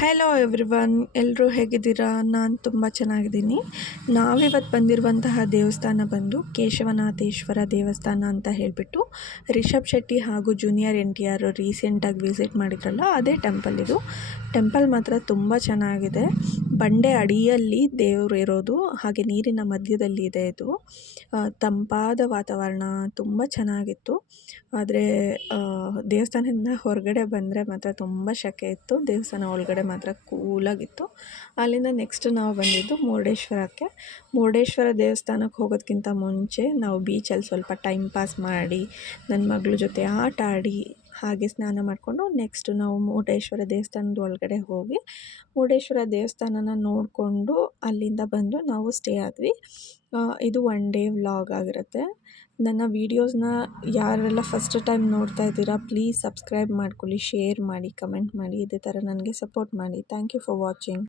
Hello everyone, ಎಲ್ಲರೂ ಹೇಗಿದ್ದೀರಾ? ನಾನು ತುಂಬ ಚೆನ್ನಾಗಿದ್ದೀನಿ. ನಾವಿವತ್ತು ಬಂದಿರುವಂತಹ ದೇವಸ್ಥಾನ ಬಂದು ಕೇಶವನಾಥೇಶ್ವರ ದೇವಸ್ಥಾನ ಅಂತ ಹೇಳಿಬಿಟ್ಟು ರಿಷಬ್ ಶೆಟ್ಟಿ ಹಾಗೂ ಜೂನಿಯರ್ NTR ರೀಸೆಂಟಾಗಿ ವಿಸಿಟ್ ಮಾಡಿದ್ರಲ್ಲ, ಅದೇ ಟೆಂಪಲ್ ಇದು. ಟೆಂಪಲ್ ಮಾತ್ರ ತುಂಬ ಚೆನ್ನಾಗಿದೆ. ಬಂಡೆ ಅಡಿಯಲ್ಲಿ ದೇವರು ಇರೋದು, ಹಾಗೆ ನೀರಿನ ಮಧ್ಯದಲ್ಲಿ ಇದೆ ಇದು. ತಂಪಾದ ವಾತಾವರಣ ತುಂಬ ಚೆನ್ನಾಗಿತ್ತು. ಆದರೆ ದೇವಸ್ಥಾನದಿಂದ ಹೊರಗಡೆ ಬಂದರೆ ಮಾತ್ರ ತುಂಬ ಸೆಕೆ ಇತ್ತು. ದೇವಸ್ಥಾನ ಒಳಗಡೆ ಮಾತ್ರ ಕೂಲಾಗಿತ್ತು. ಅಲ್ಲಿಂದ ನೆಕ್ಸ್ಟ್ ನಾವು ಬಂದಿದ್ದು ಮುರುಡೇಶ್ವರಕ್ಕೆ. ಮುರುಡೇಶ್ವರ ದೇವಸ್ಥಾನಕ್ಕೆ ಹೋಗೋದಕ್ಕಿಂತ ಮುಂಚೆ ನಾವು ಬೀಚಲ್ಲಿ ಸ್ವಲ್ಪ ಟೈಮ್ ಪಾಸ್ ಮಾಡಿ, ನನ್ನ ಮಗಳ ಜೊತೆ ಆಟ ಆಡಿ, ಹಾಗೆ ಸ್ನಾನ ಮಾಡಿಕೊಂಡು ನೆಕ್ಸ್ಟ್ ನಾವು ಮುರುಡೇಶ್ವರ ದೇವಸ್ಥಾನದ ಒಳಗಡೆ ಹೋಗಿ ಮುರುಡೇಶ್ವರ ದೇವಸ್ಥಾನನ ನೋಡಿಕೊಂಡು ಅಲ್ಲಿಂದ ಬಂದು ನಾವು ಸ್ಟೇ ಆದ್ವಿ. ಇದು 1 ಡೇ ವ್ಲಾಗ್ ಆಗಿರುತ್ತೆ. ನನ್ನ ವೀಡಿಯೋಸ್ನ ಯಾರೆಲ್ಲ ಫಸ್ಟ್ ಟೈಮ್ ನೋಡ್ತಾ ಇದ್ದೀರಾ, ಪ್ಲೀಸ್ ಸಬ್ಸ್ಕ್ರೈಬ್ ಮಾಡ್ಕೊಳ್ಳಿ, ಶೇರ್ ಮಾಡಿ, ಕಮೆಂಟ್ ಮಾಡಿ, ಇದೇ ಥರ ನನಗೆ ಸಪೋರ್ಟ್ ಮಾಡಿ. Thank you for watching.